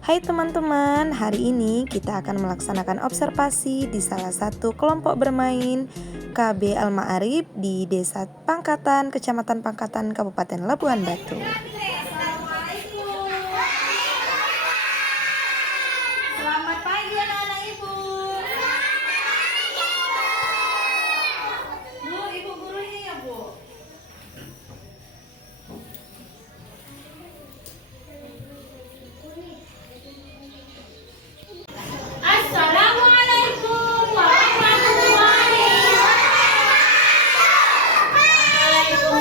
Hai teman-teman, hari ini kita akan melaksanakan observasi di salah satu kelompok bermain KB Al-Ma'arif di Desa Pangkatan, Kecamatan Pangkatan, Kabupaten Labuhan Batu. Selamat pagi anak-anak ibu. Bu, ibu gurunya ya bu. Assalamualaikum warahmatullahi wabarakatuh.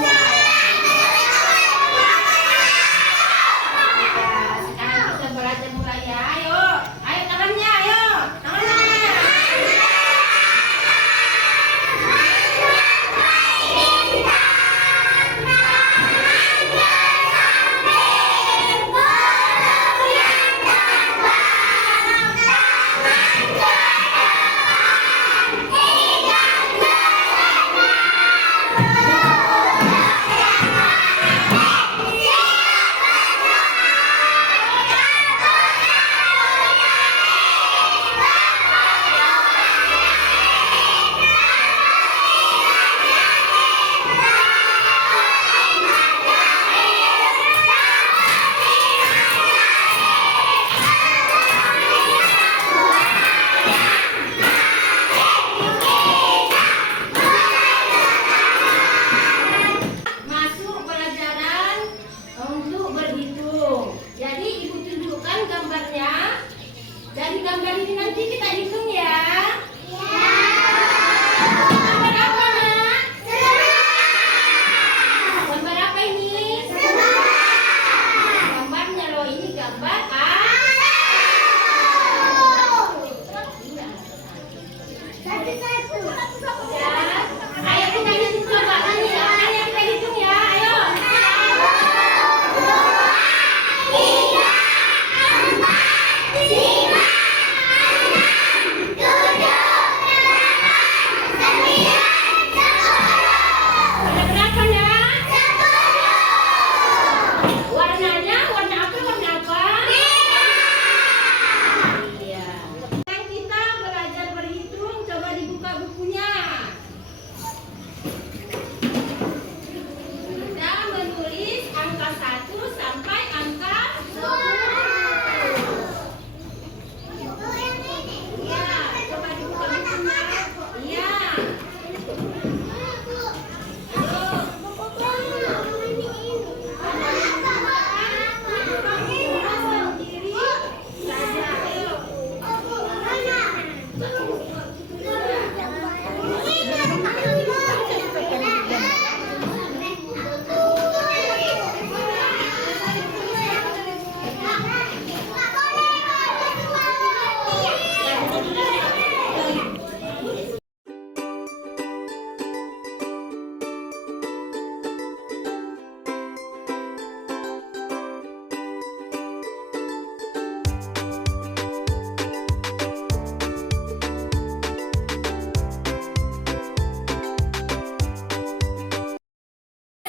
Sekarang kita belajar mulai ya. Ayo, ayo tangannya, ayo. Tangannya. Masuk pelajaran untuk berhitung. Jadi ibu tunjukkan gambarnya. Dari gambar ini nanti kita hitung ya. Gambar apa nak? Gambar apa ini? Gambarnya loh, ini gambar A. Ya. Ayo kita hitung coba nanti ya. Ayo kita hitung ya. Ayo. Ada berapa nak? Warnanya warna apa? Warna apa? Iya. Sekarang kita belajar berhitung. Coba dibuka bukunya. Kita menulis angka 1 sampai angka 10. Iya, coba dibuka bukunya. Iya.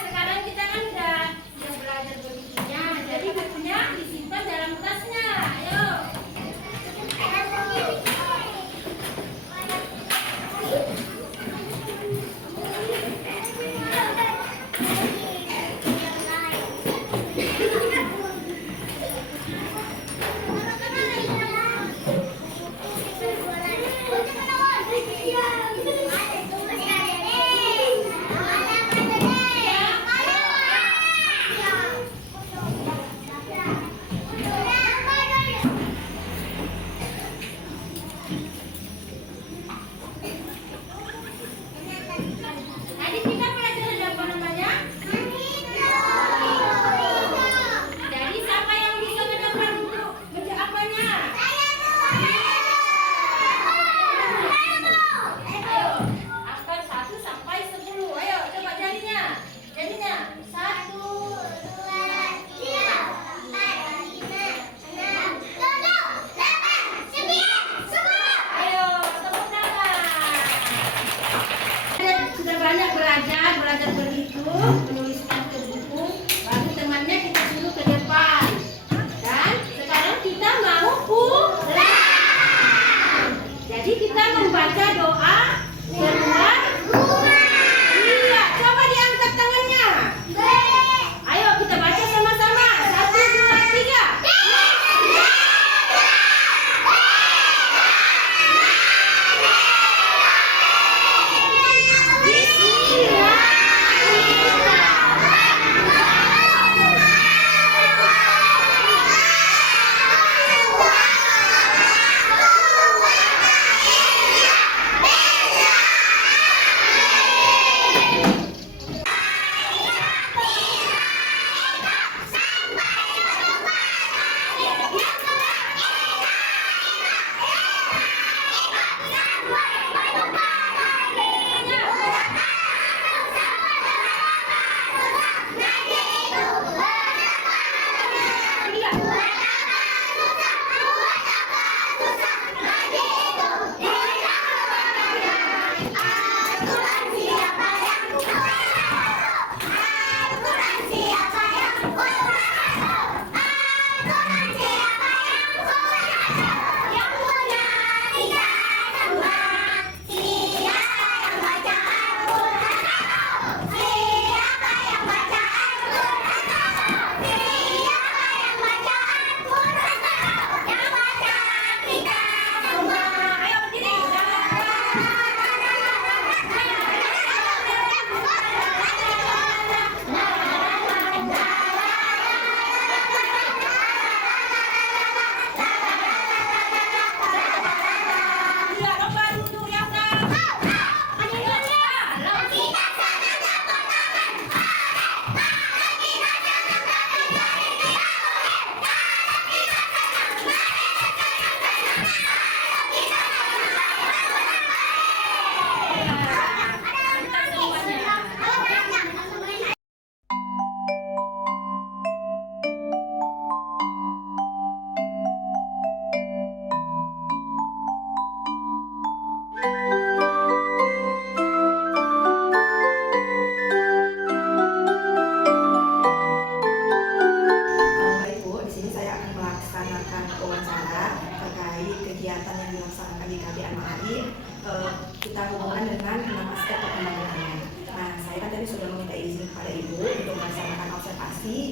Sekarang kita kan udah belajar berhitungnya. Jadi bukunya disimpan dalam tasnya. Ayo. Tadi kita pelajaran apa namanya? Jadi siapa yang bisa ke depan untuk baca apanya? Ayo, angka 1 sampai 10. Ayo, coba jadinya. Jadinya 1, 2,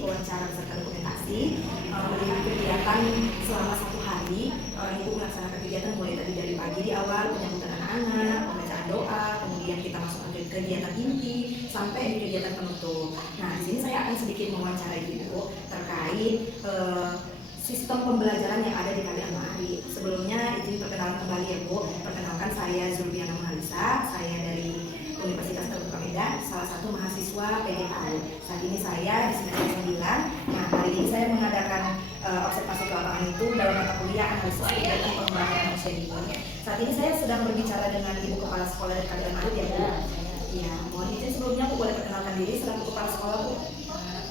wawancara beserta dokumentasi, melihat kegiatan selama 1 hari. Ibu melaksanakan kegiatan mulai tadi dari pagi di awal, penyambutan anak-anak, pembacaan doa, kemudian kita masuk ke kegiatan inti, sampai di kegiatan penutup. Nah, di sini saya akan sedikit mewawancarai Ibu terkait sistem pembelajaran yang ada di KBI Al-Ma'arif. Sebelumnya izin perkenalan kembali ya Bu. Perkenalkan, saya Zulfiana Monalisa, saya dari Universitas Terbuka Medan, salah satu mahasiswa PDAU. Saat ini saya di semester 9. Nah, hari ini saya mengadakan observasi ke lapangan itu dalam mata kuliah analisis kegiatan pengembangan manusia di Ibu. Saat ini saya sedang berbicara dengan Ibu Kepala Sekolah dari KBI Al-Ma'arif ya Bu. Iya, mohon izin sebelumnya Bu boleh perkenalkan diri selaku Kepala Sekolah Bu.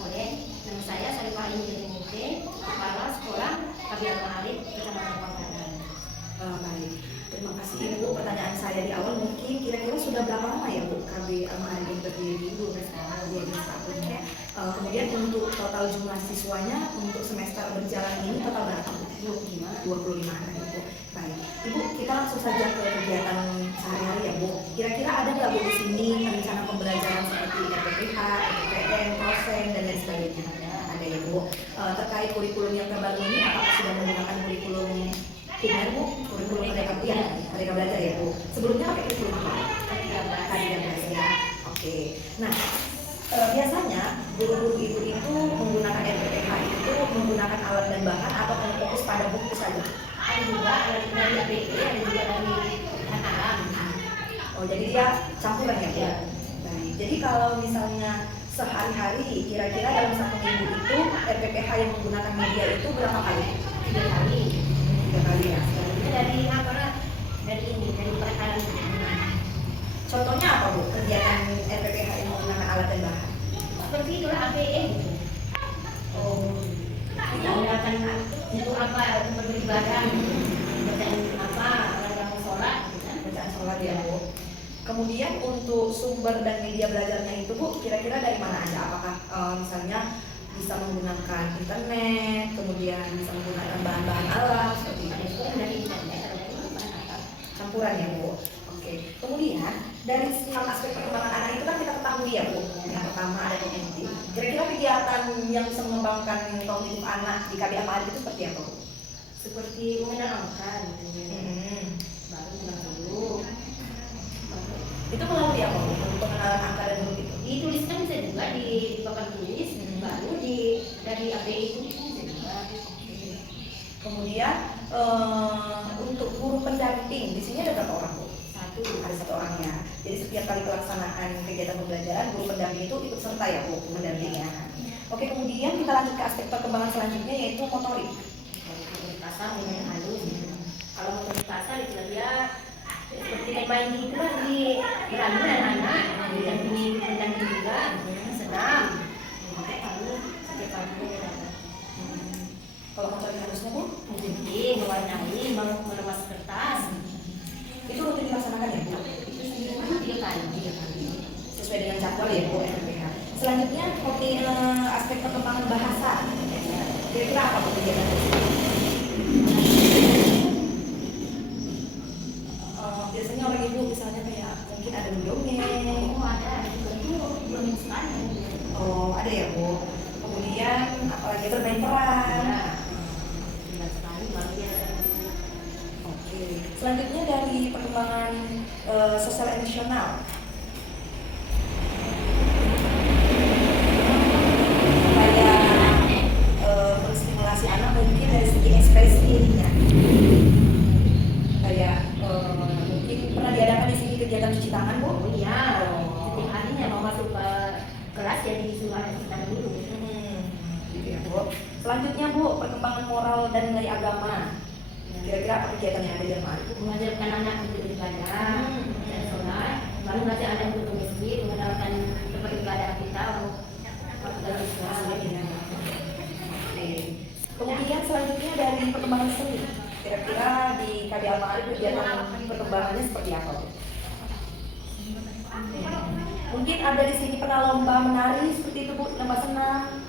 Boleh. Nama saya Sarifah Indri Mungkin, Kepala Sekolah KBI Al-Ma'arif, Kecamatan Pangkalan. Baik, terima kasih Ibu. Pertanyaan saya di awal mungkin kira-kira sudah berapa lama ya Bu KBI Al-Ma'arif ini berdiri? 12 tahun ya. Kemudian untuk total jumlah siswanya untuk semester berjalan ini total berapa? 25 anak Ibu. Baik, Ibu kita langsung saja ke kegiatan sehari-hari ya Bu. Kira-kira ada nggak Bu di sini rencana pembelajaran seperti RPPH, RPPN, Prosen dan lain sebagainya? Ada ya Bu. Terkait kurikulum yang terbaru ini, apakah sudah menggunakan kurikulum Kumer Bu? Kurikulum Merdeka Belajar ya Bu. Sebelumnya pakai kurikulum apa? K13 ya. Oke. Nah, biasanya guru-guru Ibu itu menggunakan RPPH itu menggunakan alat dan bahan atau fokus pada buku saja? Ada juga dari ABG, ada juga dari alam. Oh, jadi dia campuran ya Bu? Ya. Baik. Jadi kalau misalnya sehari-hari kira-kira dalam 1 minggu itu RPPH yang menggunakan media itu berapa kali? 3 kali. 3 kali ya. Selanjutnya dari aparat, dari perakaran. Contohnya apa Bu? Kegiatan RPPH yang menggunakan alat dan bahan? Seperti itulah APE gitu. Oh, Menggunakan untuk apa? Untuk beribadah, bacaan apa? Bacaan sholat, gitu kan. bacaan sholat ya Bu. Kemudian untuk sumber dan media belajarnya itu Bu, kira-kira dari mana aja? Apakah misalnya bisa menggunakan internet, kemudian bisa menggunakan bahan-bahan alam seperti Ada itu? juga dari internet, ada juga apa? Campuran ya Bu. Oke. Kemudian dari setiap aspek perkembangan anak itu kan kita ketahui ya Bu. Yang pertama ada kognitif. Kira-kira kegiatan yang bisa mengembangkan kognitif anak di KBI Al-Ma'arif itu seperti apa Bu? Seperti mengenal angka gitu ya. Baru mengenal dulu. Itu melalui apa Bu? Untuk pengenalan angka dan huruf itu? Dituliskan bisa juga di papan tulis, baru dari API itu bisa juga. Kemudian untuk guru pendamping di sini ada berapa orang Bu? Ada 1 orang ya. Jadi setiap kali pelaksanaan kegiatan pembelajaran guru pendamping itu ikut serta ya Bu pendampingnya. Oke, kemudian kita lanjut ke aspek perkembangan selanjutnya yaitu motorik. Motorik kasar dengan halus. Kalau motorik kasar itu dia seperti kayak main gitu kan di berani anak-anak, didampingi pendamping juga, senam. Kami setiap pagi datang. Kalau motorik halusnya Bu? Menjadi, mewarnai, meremas kertas. Itu rutin dilaksanakan ya Bu? Itu sendiri 3 kali. Sesuai dengan jadwal ya Bu RPPH. Selanjutnya aspek perkembangan bahasa. Kira-kira apa Bu kegiatan di sini? Biasanya orang Ibu misalnya kayak mungkin ada mendongeng. Oh ada juga itu belum sekali. Oh, ada ya Bu. Kemudian apalagi bermain peran. Bulan sekali baru dia ada. Oke. Selanjutnya dari perkembangan sosial emosional. Kayak menstimulasi anak mungkin dari segi ekspresi dirinya. Kayak mungkin pernah diadakan di sini kegiatan cuci tangan Bu? Oh iya, setiap harinya mau masuk ke kelas jadi disuruh ada kita dulu. Gitu ya Bu. Selanjutnya Bu, perkembangan moral dan nilai agama. Kira-kira apa kegiatan yang ada di Al-Ma'arif? Mengajarkan anak untuk beribadah dan sholat, lalu belajar anak untuk bermasjid, mengenalkan tempat ibadah kita dalam Islam. Oke. Kemudian selanjutnya dari perkembangan seni. Kira-kira di KBI Al-Ma'arif kegiatan perkembangannya seperti apa Bu? Mungkin ada di sini pernah lomba menari seperti itu Bu, lomba senam.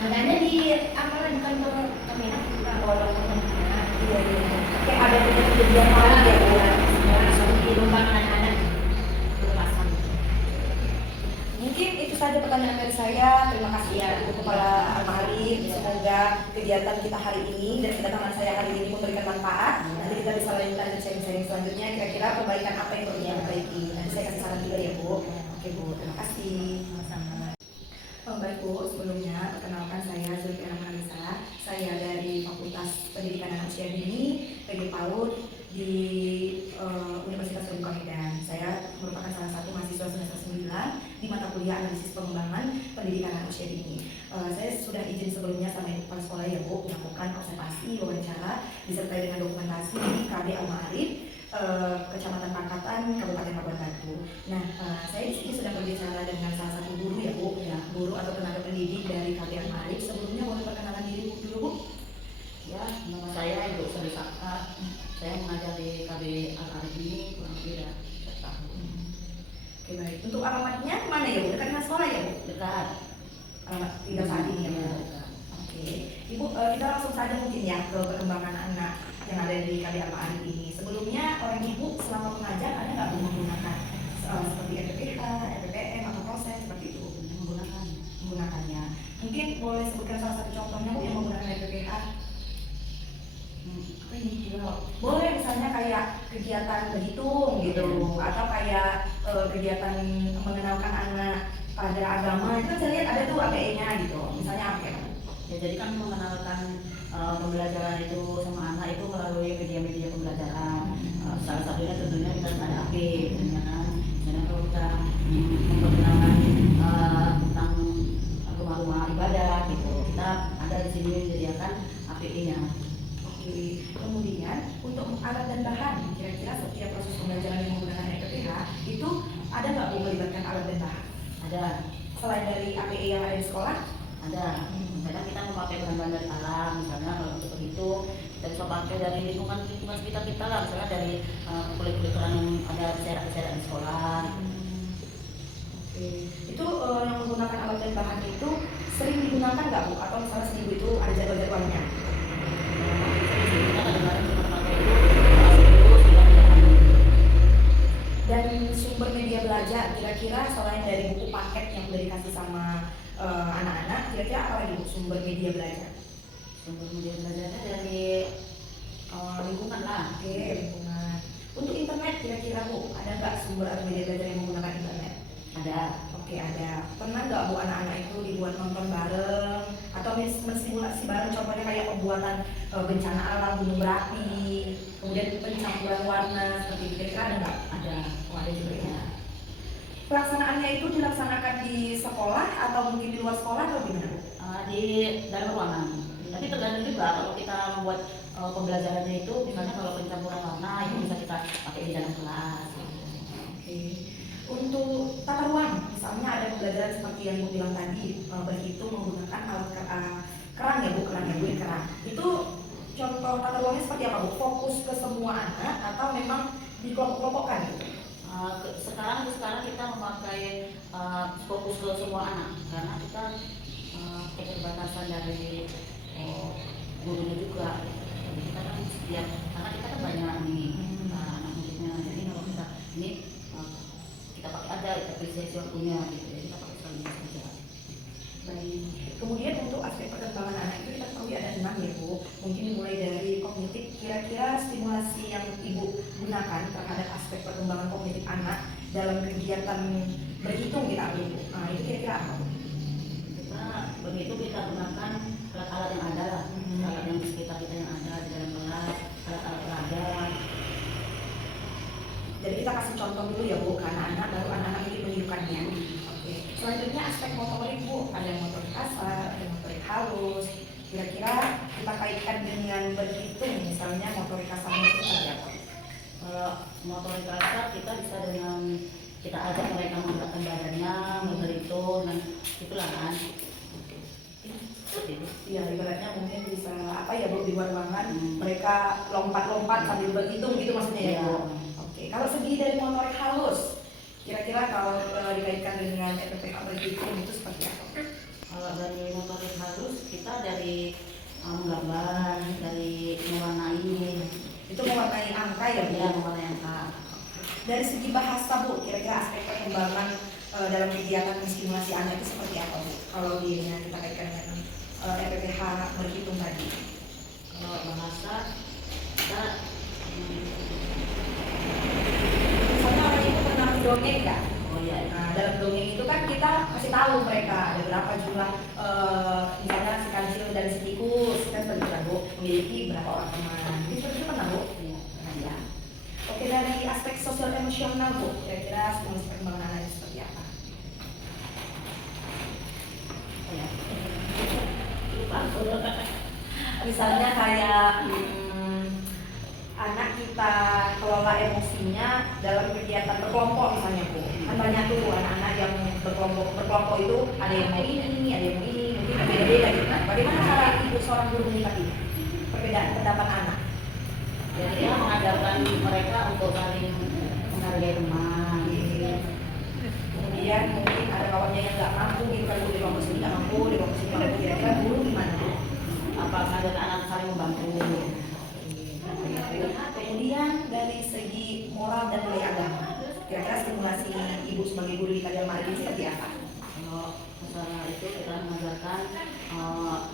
Adanya di apa di kantor kami Iya, iya. Kayak ada kegiatan lain ya Bu. di lomba anak-anak pelepasan. Mungkin itu saja pertanyaan dari saya. Terima kasih ya Bu Kepala kegiatan kita hari ini dan kedatangan saya hari ini memberikan manfaat. Nanti kita bisa lanjutkan sharing-sharing selanjutnya. Kira-kira perbaikan apa yang perlu diperbaiki. Nanti saya kasih saran juga ya Bu. Oke Bu, terima kasih. Baik Bu, sebelumnya perkenalkan saya Zulfiana Marisa. Saya dari Fakultas Pendidikan Anak Usia Dini PG PAUD di Universitas Terbuka Medan. Saya merupakan salah satu mahasiswa semester 9 di mata kuliah analisis pengembangan pendidikan anak usia dini. Saya sudah izin sebelumnya sama Ibu Kepala Sekolah ya Bu, melakukan observasi, wawancara, disertai dengan dokumentasi di KB Al-Ma'arif, Kecamatan Pangkatan, Kabupaten Labuan Batu. Nah, saya di sini sudah berbicara dengan salah satu guru ya Bu, ya, guru atau tenaga pendidik dari KB Al-Ma'arif. Sebelumnya boleh perkenalan diri Bu dulu Bu? Ya, nama saya Ibu Sari Sakta. Saya mengajar di KB Al-Arif ini kurang lebih 1 tahun. Oke baik. Untuk alamatnya kemana ya Bu? Dekat dengan sekolah ya Bu? Dekat. Alamat tinggal saat ini ya Bu? Dekat. Oke. Ibu, kita langsung saja mungkin ya ke perkembangan anak yang ada di KB Al-Ma'arif ini. Sebelumnya orang Ibu selama mengajar ada nggak Bu menggunakan seperti RPPH, RPPM atau proses seperti itu? Menggunakannya. Mungkin boleh sebutkan salah satu contohnya Bu yang menggunakan RPPH? Apa ini juga? Boleh misalnya kayak kegiatan berhitung gitu, atau kayak kegiatan mengenalkan anak pada agama. Itu kan saya lihat ada tuh APE-nya gitu. Misalnya apa ya? Ya, jadi kan mengenalkan pembelajaran itu sama anak itu melalui media-media pembelajaran. Salah satunya tentunya kita ada AP, ya kan. Misalnya kalau kita memperkenalkan tentang rumah-rumah ibadah gitu, kita ada di sini menyediakan APE-nya. Kemudian untuk alat dan bahan, kira-kira setiap proses pembelajaran yang menggunakan RPPH itu ada nggak Bu melibatkan alat dan bahan? Ada. Selain dari APE yang ada di sekolah? Ada. Kadang kita memakai bahan-bahan dari alam, misalnya kalau untuk berhitung kita bisa pakai dari lingkungan sekitar kita lah, misalnya dari kulit-kulit kerang yang ada serak-serak di sekolah. Oke. Itu yang menggunakan alat dan bahan itu sering digunakan nggak Bu? Atau misalnya seminggu itu ada jadwal-jadwalnya? Dan sumber media belajar, kira-kira selain dari buku paket yang udah dikasih sama anak-anak, kira-kira apa lagi Bu sumber media belajar? Sumber media belajarnya dari lingkungan lah. Oke, lingkungan. Untuk internet kira-kira Bu, ada nggak sumber atau media belajar yang menggunakan internet? Ada. Oke, ada. Pernah nggak Bu anak-anak itu dibuat nonton bareng atau mensimulasi bareng, contohnya kayak pembuatan bencana alam, gunung berapi, kemudian pencampuran warna seperti itu, kira-kira ada nggak? Ada. Oh, ada juga ya. Pelaksanaannya itu dilaksanakan di sekolah atau mungkin di luar sekolah atau gimana Bu? Di dalam ruangan. Tapi tergantung juga kalau kita membuat pembelajarannya itu, misalnya kalau pencampuran warna itu bisa kita pakai di dalam kelas. Oke. Untuk tata ruang, misalnya ada pembelajaran seperti yang Bu bilang tadi, berhitung menggunakan alat kerang ya Bu, kerang. Itu contoh tata ruangnya seperti apa Bu? Fokus ke semua anak atau memang dikelompok-kelompokkan gitu? Sekarang kita memakai fokus ke semua anak karena kita keterbatasan dari gurunya juga. Jadi kita kan karena kita kan banyak nih anak muridnya, jadi kalau kita ini kita pakai ada apresiasi waktunya gitu, jadi kita pakai sekali saja. Baik. Kemudian untuk aspek perkembangan anak itu kita tahu ada 6 ya Bu. Mungkin mulai dari kognitif, kira-kira stimulasi yang Ibu gunakan terhadap aspek perkembangan kognitif anak dalam kegiatan berhitung kita ambil Bu. Nah itu kira-kira apa Bu? Kita begitu kita gunakan alat-alat yang ada lah, alat yang di sekitar kita yang ada di dalam kelas, alat-alat pelajar. Jadi kita kasih contoh dulu ya Bu, ke anak-anak, baru anak-anak ini menunjukkannya. Oke. Selanjutnya aspek motorik Bu, ada yang motorik kasar, ada yang motorik halus. Kira-kira kita kaitkan dengan berhitung, misalnya motorik kasarnya itu seperti apa? Kalau motorik kasar kita bisa dengan kita ajak mereka menggerakkan badannya, berhitung dan itulah kan. Iya, ibaratnya mungkin bisa apa ya Bu, di luar ruangan mereka lompat-lompat sambil berhitung gitu maksudnya ya Bu. Oke, kalau segi dari motorik halus, kira-kira kalau dikaitkan dengan RPPH berhitung itu seperti apa? Kalau dari motorik halus kita dari menggambar, dari mewarnai. Itu mewarnai angka ya Bu? Ya, mewarnai angka. Dari segi bahasa Bu, kira-kira aspek perkembangan dalam kegiatan stimulasi anak itu seperti apa Bu? Kalau kita kaitkan dengan RPPH BH berhitung tadi? Kalau bahasa kita Misalnya orang itu pernah mendongeng nggak? oh ya Nah, dalam dongeng itu kan kita kasih tahu mereka ada berapa jumlah, misalnya si kancil dan si tikus kan seperti itu kan Bu, memiliki berapa orang teman. Jadi seperti itu pernah Bu? ya Pernah ya. Oke, dari aspek sosial emosional Bu, kira-kira stimulus perkembangan anak seperti apa? ya lupa. Misalnya kayak anak kita kelola emosinya dalam kegiatan berkelompok misalnya Bu. Kan banyak tuh anak-anak yang berkelompok itu ada yang mau ini, ada yang mau ini, mungkin beda-beda gitu. Nah, bagaimana cara ibu seorang guru menyikapinya? Perbedaan pendapat anak. Jadi dia mengajarkan mereka untuk saling menghargai teman. Kemudian mungkin ada kawannya yang nggak mampu gitu kan Bu, di kelompok sini nggak mampu, di kelompok sini mampu. Kira-kira guru gimana Bu? Apa mengajarkan anak saling membantu. Kemudian dari segi moral dan nilai agama, kira-kira stimulasi ibu sebagai guru di Kalian Mari ini seperti apa? Kalau masalah itu kita mengajarkan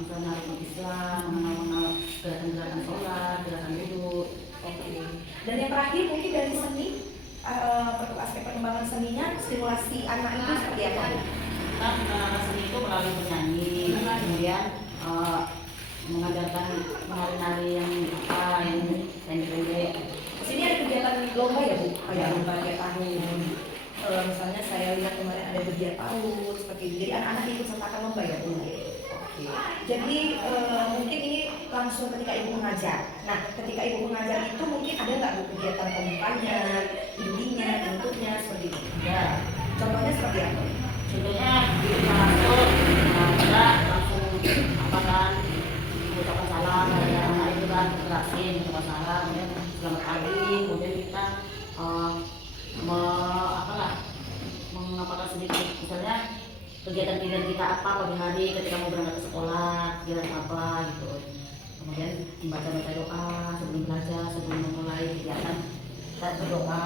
misalnya rukun Islam, mengenal gerakan-gerakan sholat, gerakan duduk. Oke. Dan yang terakhir mungkin dari seni, aspek perkembangan seninya, stimulasi anak itu seperti apa? Kita mengenalkan seni itu melalui bernyanyi, kemudian mengajarkan menari-nari yang pendek-pendek. Di sini ada kegiatan lomba ya Bu, kayak lomba tiap tahun. Misalnya saya lihat kemarin ada bergiat PAUD seperti itu. Jadi anak-anak ikut sertakan lomba ya Bu. Oke. Jadi mungkin ini langsung ketika ibu mengajar. Nah, ketika ibu mengajar itu mungkin ada nggak Bu kegiatan pembukanya, intinya, bentuknya seperti itu? Ya, Contohnya seperti apa? contohnya di masuk, kita langsung apa kan mengucapkan salam pada anak itu kan beraksi mengucapkan salam, kemudian selamat pagi, kemudian kita mengapakan sedikit, misalnya kegiatan-kegiatan kita apa pagi hari ketika mau berangkat ke sekolah, kegiatan apa gitu. Kemudian membaca-baca doa sebelum belajar, sebelum memulai kegiatan kita berdoa.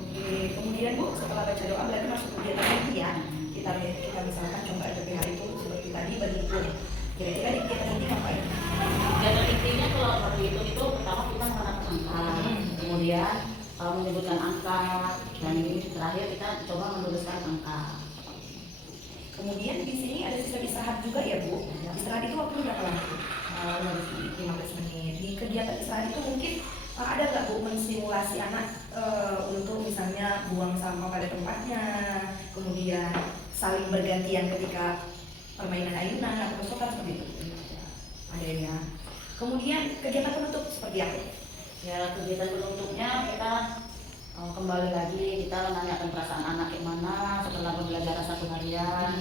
Oke, kemudian Bu, setelah baca doa berarti masuk kegiatan inti ya. Kita misalkan coba PPH itu seperti tadi berhitung. Kira-kira di kegiatan inti ngapain? Kegiatan intinya kalau berhitung itu pertama kita mengenalkan angka, kemudian menyebutkan angka, dan ini terakhir kita coba menuliskan angka. Kemudian di sini ada sistem istirahat juga ya Bu. Istirahat itu waktu berapa lama? 15 menit. Di kegiatan istirahat itu mungkin ada nggak Bu menstimulasi anak untuk misalnya buang sampah pada tempatnya, kemudian saling bergantian ketika permainan ayunan atau kesokan seperti itu? Ada ya. Kemudian kegiatan penutup seperti apa? Ya kegiatan bentuknya kita kembali lagi kita menanyakan perasaan anak gimana setelah pembelajaran satu harian,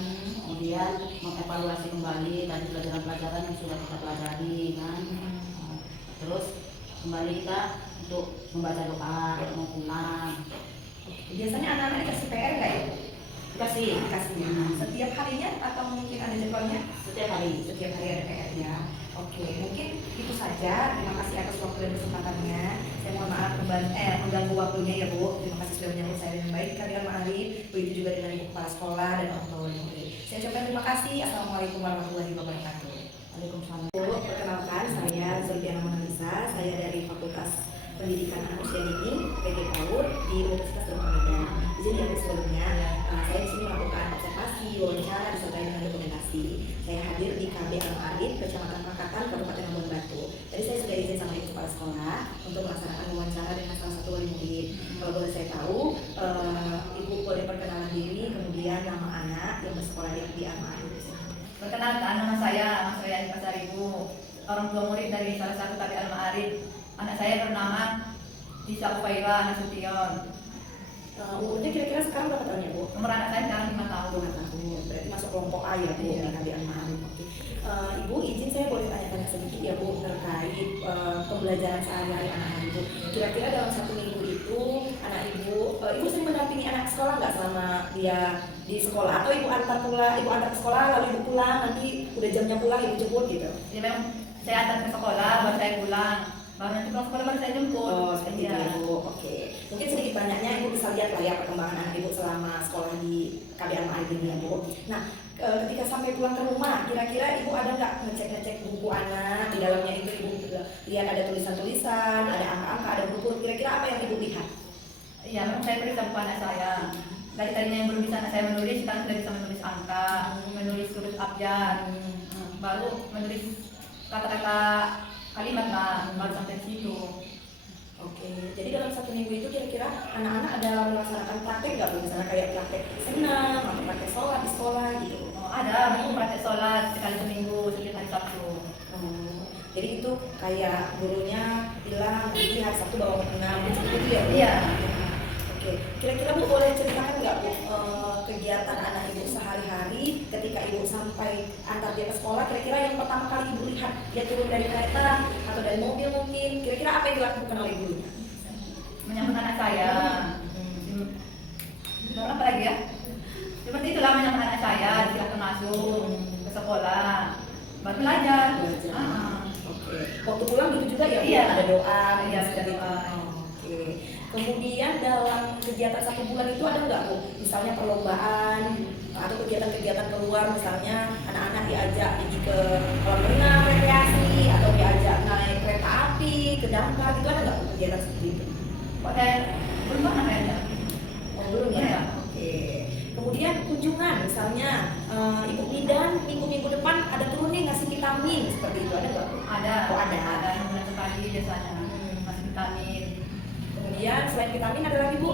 kemudian mengevaluasi kembali tadi pelajaran-pelajaran yang sudah kita pelajari kan. Terus kembali kita untuk membaca doa mau pulang. Biasanya anak-anak dikasih PR nggak ya? Dikasih. Setiap harinya atau mungkin ada jadwalnya? Setiap hari. Setiap hari ada PR ya. Oke, mungkin itu saja. Terima kasih atas waktu dan kesempatannya. Saya mohon maaf mengganggu waktunya ya Bu. Terima kasih sudah menyambut saya dengan baik. Kalian Ma'arif, begitu juga dengan Ibu Kepala Sekolah dan orang tua murid. Saya ucapkan terima kasih. Assalamualaikum warahmatullahi wabarakatuh. Waalaikumsalam. Bu, perkenalkan saya Zulfiana Monalisa. Saya dari Fakultas Pendidikan Anak Usia Dini PG PAUD di Universitas Teluk Medan. Izin yang sebelumnya, saya di sini melakukan observasi, wawancara disertai dengan dokumentasi. Saya hadir di KB Al-Ma'arif, Kecamatan Pangkatan, Kabupaten Labuan Batu. Tadi saya sudah izin sama Ibu Kepala Sekolah untuk melaksanakan wawancara dengan salah satu wali murid. Kalau boleh saya tahu, Ibu boleh perkenalan diri, kemudian nama anak yang bersekolah di Al-Ma'arif. Perkenalkan, nama saya Adi Pasar Ibu, orang tua murid dari salah satu KB Al-Ma'arif. Anak saya bernama Tisa Ufaira Nasution. Umurnya kira-kira sekarang berapa tahun ya Bu? Umur anak saya sekarang 5 tahun. 5 tahun, berarti masuk kelompok A ya Bu, Iya. di KB Al-Ma'arif. Oke. Ibu izin saya boleh tanya-tanya sedikit ya Bu terkait pembelajaran sehari-hari anak Ibu. Kira-kira dalam 1 minggu itu anak Ibu sering mendampingi anak sekolah nggak selama dia di sekolah, atau Ibu antar ke sekolah lalu Ibu pulang, nanti udah jamnya pulang Ibu jemput gitu? Jadi memang saya antar ke sekolah, baru saya pulang. Baru nanti pulang sekolah baru saya jemput. Oh, seperti itu Iya. ya Bu. Oke. Mungkin sedikit banyaknya Ibu bisa lihat lah ya perkembangan anak Ibu selama sekolah di KB Al-Ma'arif ini ya Bu. Nah, ketika sampai pulang ke rumah, kira-kira ibu ada nggak ngecek-ngecek buku anak, di dalamnya itu ibu lihat ada tulisan-tulisan, ada angka-angka, ada huruf, kira-kira apa yang ibu lihat? Iya, memang saya periksa buku anak saya. Dari tadinya yang belum bisa anak saya menulis, sekarang sudah bisa menulis angka, menulis huruf abjad, baru menulis kata-kata kalimat lah, baru sampai situ. Oke, jadi dalam 1 minggu itu kira-kira anak-anak ada melaksanakan praktek nggak, Bu? Misalnya kayak praktek senam atau praktek sholat di sekolah gitu? Oh, ada, aku praktek sholat sekali seminggu, setiap hari Sabtu. Jadi itu kayak gurunya bilang nanti hari Sabtu bawa enam seperti itu ya, Bu? Iya. Oke, kira-kira Bu boleh ceritakan nggak, Bu, kegiatan anak ibu sehari-hari ketika ibu sampai antar dia ke sekolah, kira-kira yang pertama kali ibu lihat dia turun dari kereta atau dari mobil mungkin, kira-kira apa yang dilakukan oleh gurunya? Menyambut anak saya. Apa lagi ya? Seperti itulah menyambut anak saya, silakan masuk ke sekolah, baru belajar. Oke. Waktu pulang gitu juga ya, Bu? Iya. Ada doa, Iya, seperti ada itu. doa. Oke. Kemudian dalam kegiatan 1 bulan itu ada nggak, Bu? Misalnya perlombaan atau kegiatan-kegiatan keluar, misalnya anak-anak diajak pergi ke kolam renang, rekreasi, atau diajak naik kereta api, ke damkar, gitu ada nggak, Bu, kegiatan seperti itu? Kok saya belum pernah kayaknya. Oh, belum ya? Iya. Oke. Kemudian kunjungan, misalnya Ibu Midan minggu-minggu depan ada turun nih ngasih vitamin, seperti itu ada nggak, Bu? Ada. Oh, ada. Ada yang bulan sekali biasanya. Masih vitamin. Kemudian selain vitamin ada lagi, Bu?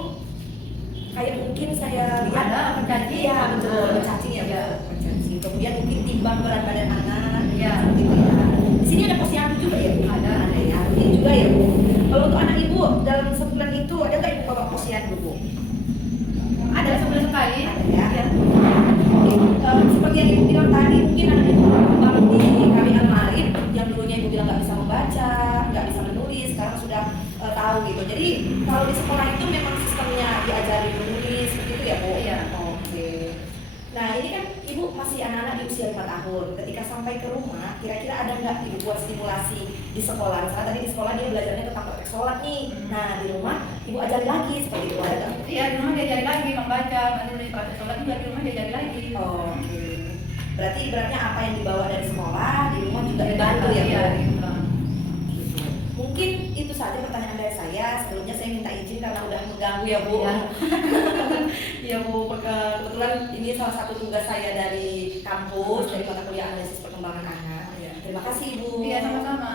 Kayak mungkin saya lihat Ada pencacing. Iya, betul, pencacing ya, Iya. Bu. Pencacing. Kemudian mungkin timbang berat badan anak. Iya. Seperti itu ya. Di sini ada posyandu juga ya, Bu? Ada. Ada ya. Rutin juga ya, Bu. Kalau untuk anak ibu dalam sebulan itu ada nggak ibu bawa posyandu, Bu? Ada sebulan sekali. Ada ya. Iya. Seperti yang ibu bilang tadi, mungkin anak ibu berkembang di kami Al-Ma'arif yang dulunya ibu bilang nggak bisa membaca, nggak bisa menulis, sekarang sudah tahu gitu. Jadi kalau di sekolah itu memang sistemnya diajari menulis seperti itu ya, Bu? Iya. Oke. Nah ini kan ibu masih anak-anak di usia 5 tahun. Ketika sampai ke rumah, kira-kira ada nggak ibu buat stimulasi di sekolah? Misalnya tadi di sekolah dia belajarnya tentang praktek sholat nih. Nah di rumah ibu ajari lagi seperti itu, ada nggak? Iya, di rumah diajari lagi membaca, menulis praktek sholat juga di rumah diajari lagi. Oke. Berarti ibaratnya apa yang dibawa dari sekolah di rumah juga dibantu ya, Bu? Iya, gitu. Gitu. Mungkin itu saja pertanyaan dari saya. Sebelumnya saya minta izin karena udah mengganggu ya, Bu. Iya. Iya, Bu. Kebetulan ini salah satu tugas saya dari kampus, dari mata kuliah analisis perkembangan anak. Iya. Terima kasih, Bu. Iya, sama-sama.